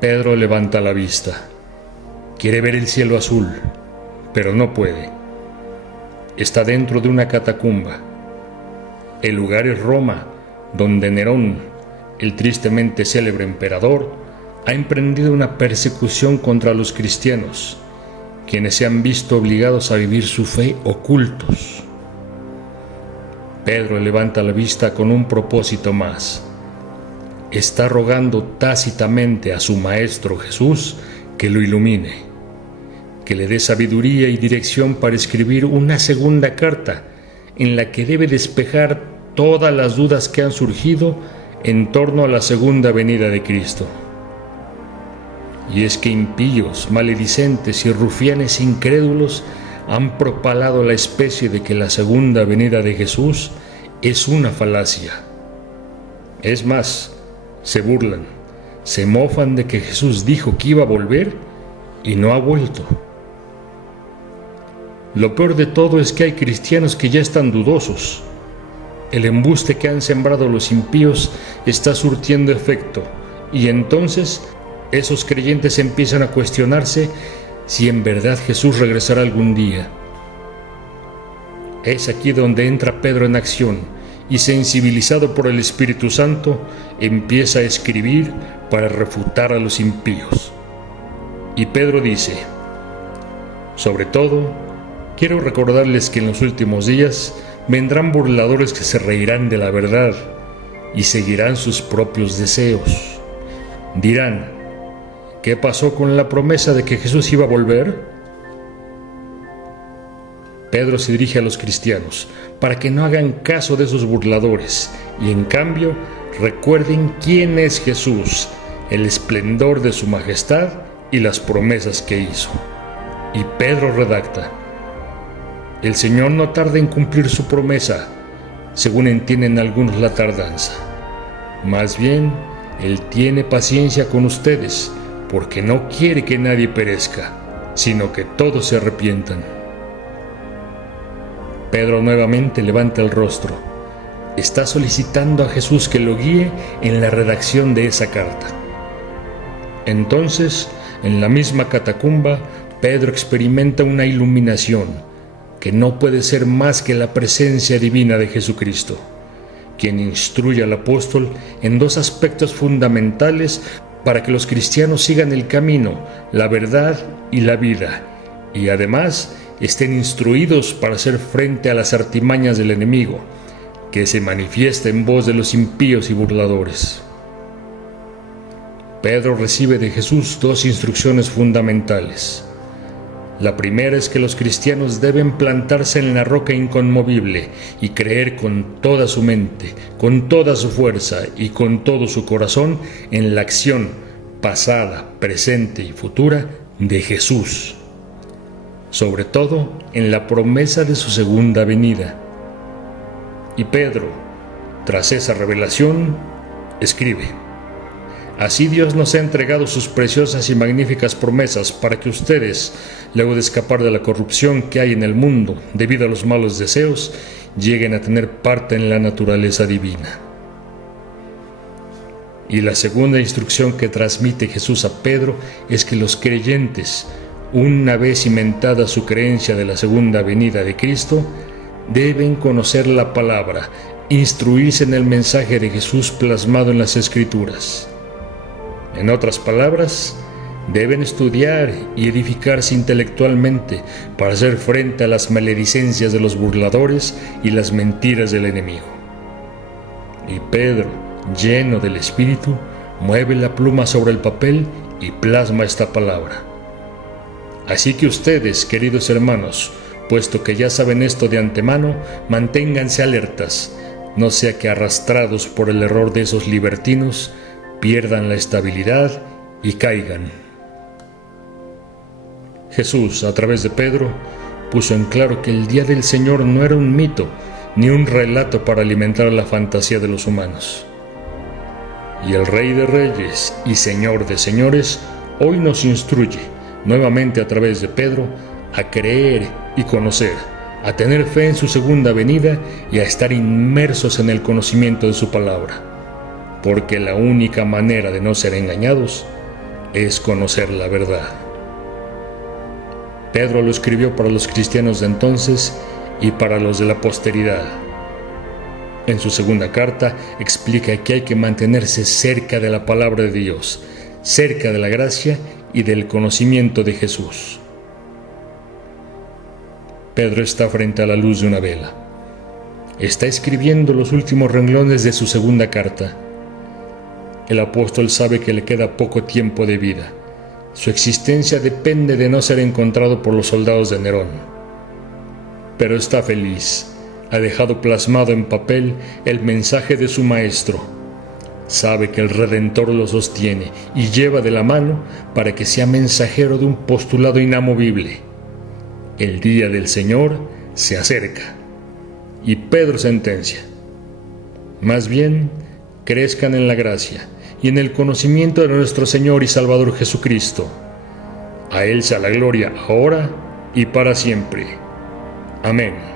Pedro levanta la vista. Quiere ver el cielo azul, pero no puede. Está dentro de una catacumba. El lugar es Roma, donde Nerón, el tristemente célebre emperador, ha emprendido una persecución contra los cristianos, quienes se han visto obligados a vivir su fe ocultos. Pedro levanta la vista con un propósito más. Está rogando tácitamente a su Maestro Jesús que lo ilumine, que le dé sabiduría y dirección para escribir una segunda carta en la que debe despejar todas las dudas que han surgido en torno a la segunda venida de Cristo. Y es que impíos, maledicentes y rufianes incrédulos han propalado la especie de que la segunda venida de Jesús es una falacia. Es más, se burlan, se mofan de que Jesús dijo que iba a volver y no ha vuelto. Lo peor de todo es que hay cristianos que ya están dudosos. El embuste que han sembrado los impíos está surtiendo efecto, y entonces esos creyentes empiezan a cuestionarse si en verdad Jesús regresará algún día. Es aquí donde entra Pedro en acción y, sensibilizado por el Espíritu Santo, empieza a escribir para refutar a los impíos. Y Pedro dice: sobre todo, quiero recordarles que en los últimos días vendrán burladores que se reirán de la verdad y seguirán sus propios deseos. Dirán: ¿qué pasó con la promesa de que Jesús iba a volver? Pedro se dirige a los cristianos para que no hagan caso de esos burladores y, en cambio, recuerden quién es Jesús, el esplendor de su majestad y las promesas que hizo. Y Pedro redacta: el Señor no tarda en cumplir su promesa, según entienden algunos la tardanza. Más bien, Él tiene paciencia con ustedes, porque no quiere que nadie perezca, sino que todos se arrepientan. Pedro nuevamente levanta el rostro. Está solicitando a Jesús que lo guíe en la redacción de esa carta. Entonces, en la misma catacumba, Pedro experimenta una iluminación que no puede ser más que la presencia divina de Jesucristo, quien instruye al apóstol en dos aspectos fundamentales para que los cristianos sigan el camino, la verdad y la vida, y además estén instruidos para hacer frente a las artimañas del enemigo, que se manifiesta en voz de los impíos y burladores. Pedro recibe de Jesús dos instrucciones fundamentales. La primera es que los cristianos deben plantarse en la roca inconmovible y creer con toda su mente, con toda su fuerza y con todo su corazón en la acción pasada, presente y futura de Jesús. Sobre todo en la promesa de su segunda venida. Y Pedro, tras esa revelación, escribe: así Dios nos ha entregado sus preciosas y magníficas promesas para que ustedes, luego de escapar de la corrupción que hay en el mundo debido a los malos deseos, lleguen a tener parte en la naturaleza divina. Y la segunda instrucción que transmite Jesús a Pedro es que los creyentes, una vez cimentada su creencia de la segunda venida de Cristo, deben conocer la palabra, instruirse en el mensaje de Jesús plasmado en las Escrituras. En otras palabras, deben estudiar y edificarse intelectualmente para hacer frente a las maledicencias de los burladores y las mentiras del enemigo. Y Pedro, lleno del Espíritu, mueve la pluma sobre el papel y plasma esta palabra. Así que ustedes, queridos hermanos, puesto que ya saben esto de antemano, manténganse alertas, no sea que arrastrados por el error de esos libertinos, pierdan la estabilidad y caigan. Jesús, a través de Pedro, puso en claro que el día del Señor no era un mito ni un relato para alimentar la fantasía de los humanos. Y el Rey de Reyes y Señor de Señores hoy nos instruye, nuevamente a través de Pedro, a creer y conocer, a tener fe en su segunda venida y a estar inmersos en el conocimiento de su palabra, porque la única manera de no ser engañados es conocer la verdad. Pedro lo escribió para los cristianos de entonces y para los de la posteridad. En su segunda carta explica que hay que mantenerse cerca de la palabra de Dios, cerca de la gracia y del conocimiento de Jesús. Pedro está frente a la luz de una vela. Está escribiendo los últimos renglones de su segunda carta. El apóstol sabe que le queda poco tiempo de vida. Su existencia depende de no ser encontrado por los soldados de Nerón. Pero está feliz. Ha dejado plasmado en papel el mensaje de su maestro. Sabe que el Redentor lo sostiene y lleva de la mano para que sea mensajero de un postulado inamovible. El día del Señor se acerca. Y Pedro sentencia: más bien, crezcan en la gracia y en el conocimiento de nuestro Señor y Salvador Jesucristo. A Él sea la gloria ahora y para siempre. Amén.